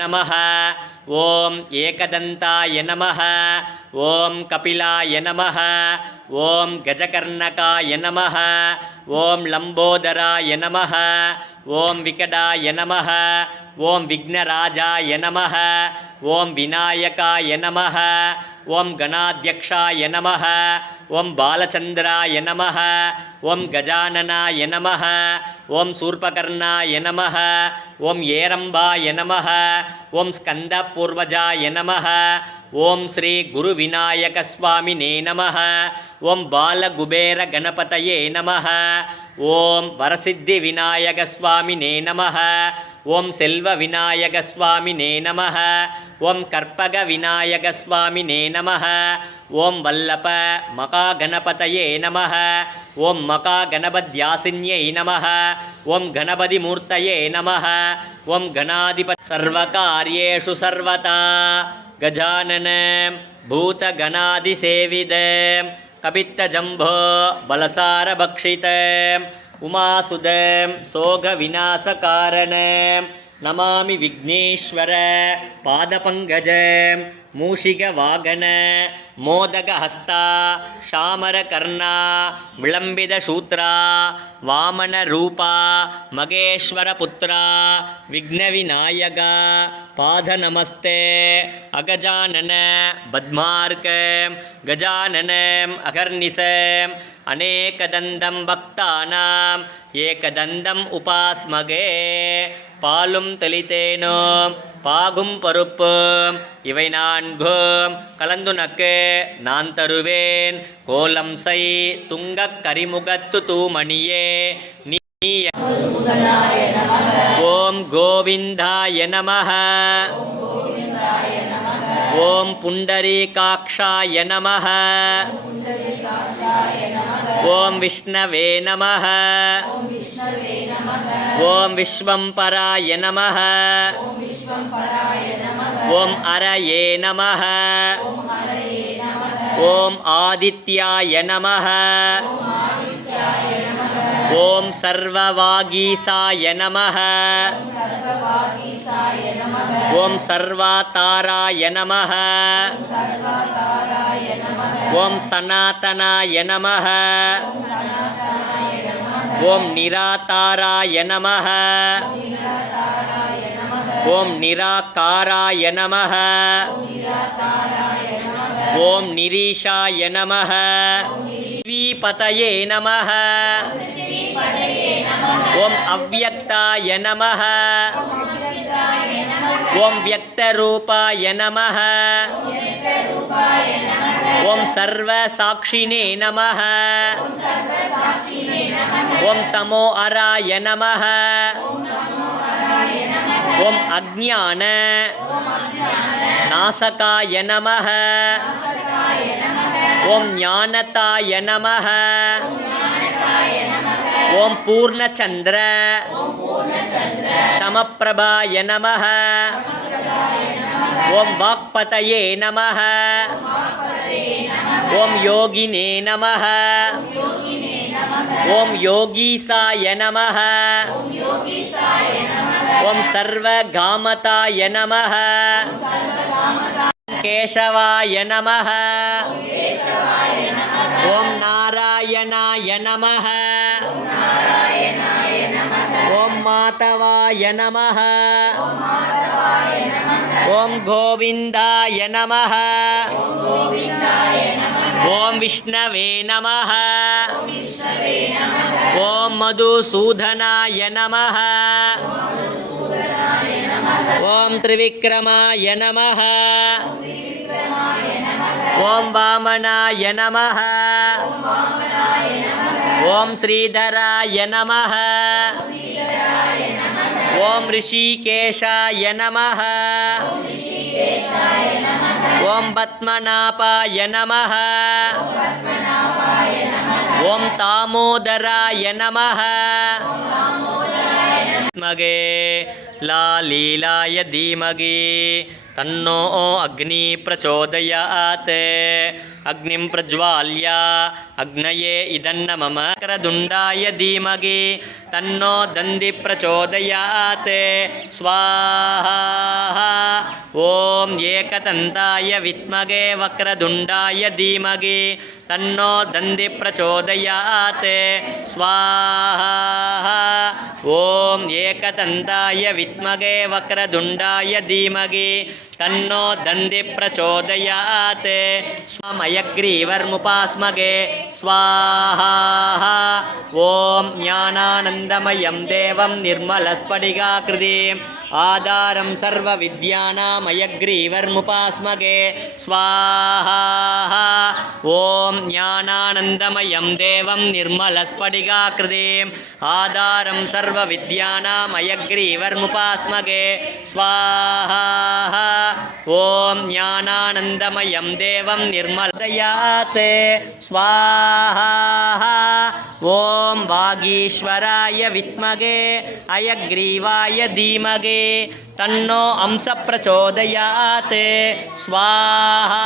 नमः ओम एकदंताय नमः ओम कपिलाय नमः ओम गजकर्णकाय नमः ओम लंबोदराय नमः ओम विकटाय नमः ओम विघ्नराजाय नमः ओम विनायकाय नमः ओम गणाध्यक्षाय नमः ओम बालचंद्राय नमः ओम गजाननाय नमः ओम शूर्पकर्णाय नमः ओम येरंबाय नमः ओम स्कंदपूर्वजाय नमः ओम श्री गुरुविनायकस्वामिने नमः ओम बालकुबेरगणपतये नमः ओम वरसिद्धिविनायकस्वामिने नमः ओम सेल्वविनायकस्वामिने नमः ओम कर्पगविनायकस्वामिने नमः ओम वल्लभ मकागणपतये नमः ओम मकागणपद्यासिन्यै नमः ओम गणपतिमूर्तये नमः ओम गणाधिपति सर्वकार्येषु सर्वदा गजानन भूतगणादिसेवित कपित्तजम्भो बलसारभक्षित उमासुद सोगविनाशकारण नमामि विघ्नेश्वर पादपङ्कज मूषिकवाहन मोदकहस्ता शामरकर्णा विलम्बितशूत्रा वामनरूपा महेश्वरपुत्रा विघ्नविनायक पादनमस्ते अगजानन पद्मार्क गजानन अहर्निश अनेकदन्तं भक्तानां एकदन्तम् उपास्मगे பாலும் தெளித்தேனும் பாகும் பருப்பும் இவை நான்கும் கலந்துனக்கு நான் தருவேன் கோலம் செய் துங்கக் கரிமுகத்து தூமணியே நீ ஓம் கோவிந்தாய நமः ஓம் புண்டரீகாக்ஷாய நமः ஓம் விஷ்ணவே நமः ஓம் விஸ்வம்பராய நமः ஓம் அரயே நமः ஓம் ஆதித்யாய நமः ஓம் சர்வவாகீசாய நமः ஓம் சர்வாதாராய நமः ஓம் சனாதனாய நமः ஓம் நிராதாராய நமः ஓம் நிராகாராய நமः ஓம் நிரீஷாய நமः பதயே நமः ஓம் அவ்யக்தாய நமः ஓம் வியக்தரூபாய நமः ஓம் சர்வசாட்சினே நமः ஓம் தமோ அராய நமः ஓம் அஜ்ஞான நாசகாய நமः ஓம் ஞானதாய நமः ஓம் பூர்ணச்சந்திர சமப்பிரபாய நமः ஓம் வாக்பதயே நமः ஓம் யோகினே நமः ஓம் யோகீசாய நமः ஓம் சர்வகாமதாய நமः கேசவாய நமः ஓம் நாராயணாய நமः ஓம் மாதவாய நமः ஓம் கோவிந்தாய நமः ஓம் விஷ்ணவே நமः ஓம் மதுசூதனாய நமः ஓம் திரிவிக்ரமாய நமः ஓம் வாமனாய நமः ஓம் ஸ்ரீதராய நமः ஓம் ரிஷிகேஷாய நமः ஓம் பத்மநாபாய நமः ஓம் தாமோதராய நமः மகே லாலீலாய தீமகி तन्नो अग्नि प्रचोदयात् अग्निं प्रज्वाल्य अग्नये इदन्न मम करदुण्डाय धीमहि तन्नो दन्ति प्रचोदयात् स्वाहा। ॐ एकदन्ताय विद्महे वक्रतुण्डाय धीमहि तन्नो दन्ति प्रचोदयात् स्वाहा ॐ एकदन्ताय विद्महे वक्रतुण्डाय धीमहि तन्नो दन्ति प्रचोदयात् मयग्रीवर्मुपास्महे स्वाहा ॐ ज्ञानानन्दमयं देवं निर्मलस्फटिकाकृतिम् आधारं सर्वविद्यानां मयग्रीवर्मुपास्महे स्वाहा ॐ ज्ञानानन्दमयं देवं निर्मलस्फटिकाकृतिम् आधारं सर्वविद्यानां मयग्रीवर्मुपास्महे स्वाहा ॐ ज्ञानानन्दमयं देवं निर्मलदयात् स्वाहा ॐ वागीश्वराय विद्महे हयग्रीवाय धीमहि तन्नो अंस प्रचोदयात् स्वाहा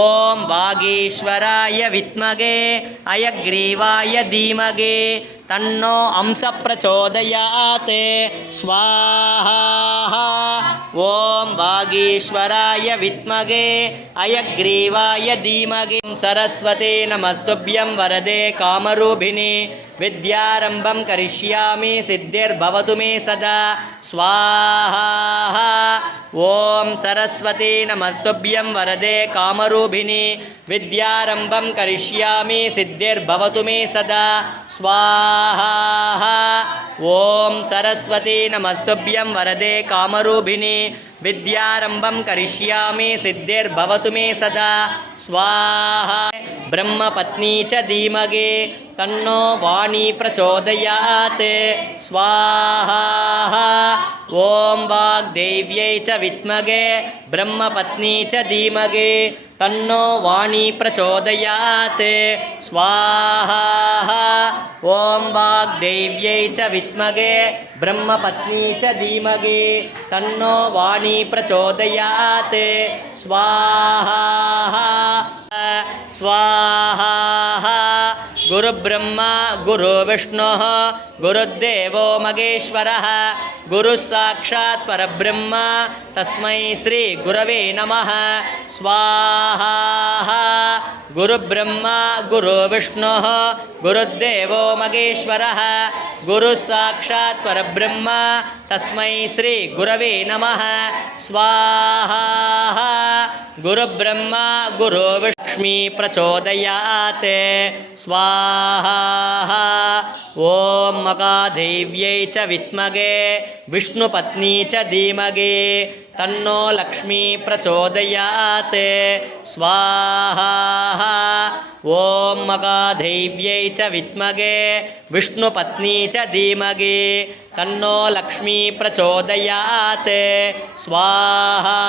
ॐ वागीश्वराय विद्महे हयग्रीवाय धीमहि तन्नो अंस प्रचोदयात् स्वाहा ॐ वागीश्वराय विद्महे हयग्रीवाय धीमहि सरस्वते नमस्तुभ्यं वरदे कामरूपिणि विद्यारम्भं करिष्यामि सिद्धिर्भवतु मे सदा स्वाहा ॐ सरस्वते नमस्तुभ्यं वरदे कामरूपिणि विद्यारम्भं करिष्यामि सिद्धिर्भवतु मे सदा स्वाहा ॐ सरस्वते नमस्तुभ्यं वरदे कामरूपिणि विद्यारम्भं करिष्यामि सिद्धिर्भवतु मे सदा स्वाहा ब्रह्मपत्नी च धीमहि तन्नो वाणी प्रचोदयात् स्वाहा ॐ वाग्देव्यै च विद्महे ब्रह्मपत्नी च धीमहि तन्नो वाणी प्रचोदयात् स्वाहा ॐ वाग्देव्यै च विद्महे ब्रह्मपत्नी च धीमहि तन्नो वाणी प्रचोदयात् स्वाहा स्वाहा गुरुब्रह्मा गुरुविष्णुः गुरुदेवो महेश्वरः गुरुः साक्षात् परब्रह्म तस्मै श्री गुरवे नमः स्वाहा गुरुब्रह्मा गुरुविष्णुः गुरुदेवो महेश्वरः गुरुः साक्षात् परब्रह्म तस्मै श्री गुरवे नमः स्वाहा गुरुब्रह्मा गुरुविष्णु प्रचोदयात् स्वाहा ॐ महादेव्यै च विद्महे विष्णुपत्नी च धीमहि तन्नो लक्ष्मी प्रचोदयात् स्वाहा ॐ महादेव्यै च विद्महे विष्णुपत्नी च धीमहि तन्नो लक्ष्मी प्रचोदयात् स्वाहा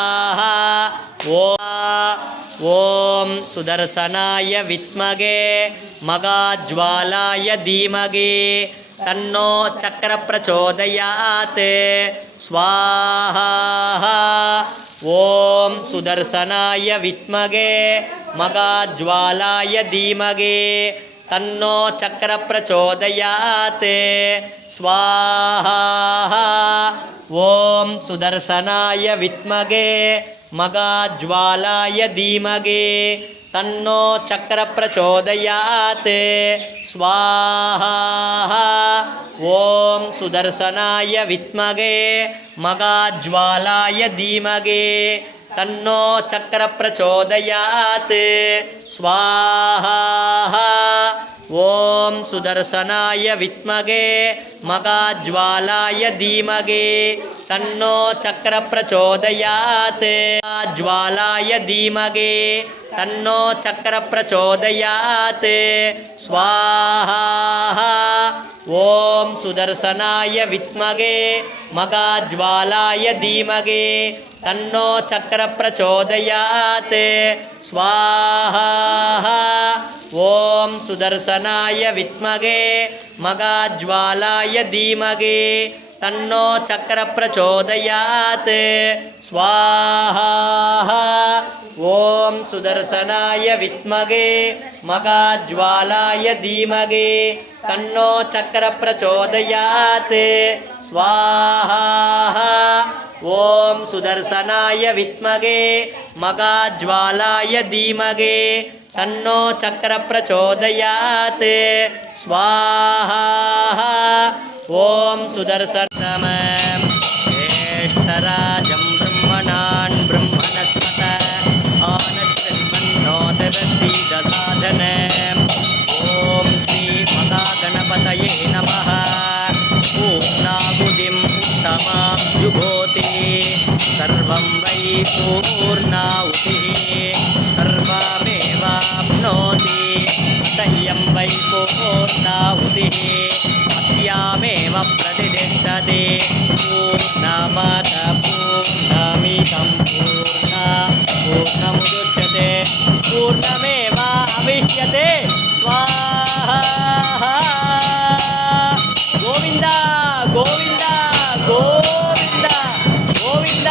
ॐ सुदर्शनाय विद्महे मगाज्वालाय धीमहि तन्नो चक्र प्रचोदयात् स्वाहा ॐ सुदर्शनाय विद्महे मगाज्वालाय धीमहि तन्नो चक्र प्रचोदयात् स्वाहा ॐ सुदर्शनाय विद्महे मगाज्वालाय धीमहि तन्नो चक्र प्रचोदयात् स्वाहा ॐ सुदर्शनाय विद्महे मगाज्वालाय धीमहि तन्नो चक्र प्रचोदयात् स्वाहा ॐ सुदर्शनाय विद्महे मगाज्वालाय धीमहि तन्नो चक्र प्रचोदयात् ज्वालाय धीमहि तन्नो चक्र प्रचोदयात् स्वाहा ॐ सुदर्शनाय विद्महे मगाज्वालाय धीमहि तन्नो चक्र प्रचोदयात् स्वाहा ॐ सुदर्शनाय विद्महे मगाज्वालाय धीमहि तन्नो चक्र प्रचोदयात् स्वाहा ॐ सुदर्शनाय विद्महे मगाज्वालाय धीमहि तन्नो चक्र प्रचोदयात् स्वाहा ॐ सुदर्शनाय विद्महे मगाज्वालाय धीमहि तन्नो चक्र प्रचोदयात् स्वाहा ॐ सुदर्शनम् ज्येष्ठराजं ब्रह्मणान् ब्रह्मणस्पत आनश्चिन्मन्नोतिरसीदसाधने ॐ श्रीमहागणपतये नमः पूर्णाहुतिम् उत्तमां जुहोति सर्वं वै पूर्णाहुतिः सर्वमेवाप्नोति संयं वै पूर्णाहुतिः अस्यामेव प्रतिष्ठते पूर्णमदः पूर्णमिदं पूर्णमुदच्यते पूर्णमेवावशिष्यते स्वाहा गोविन्द गोविन्द गोविन्द गोविन्द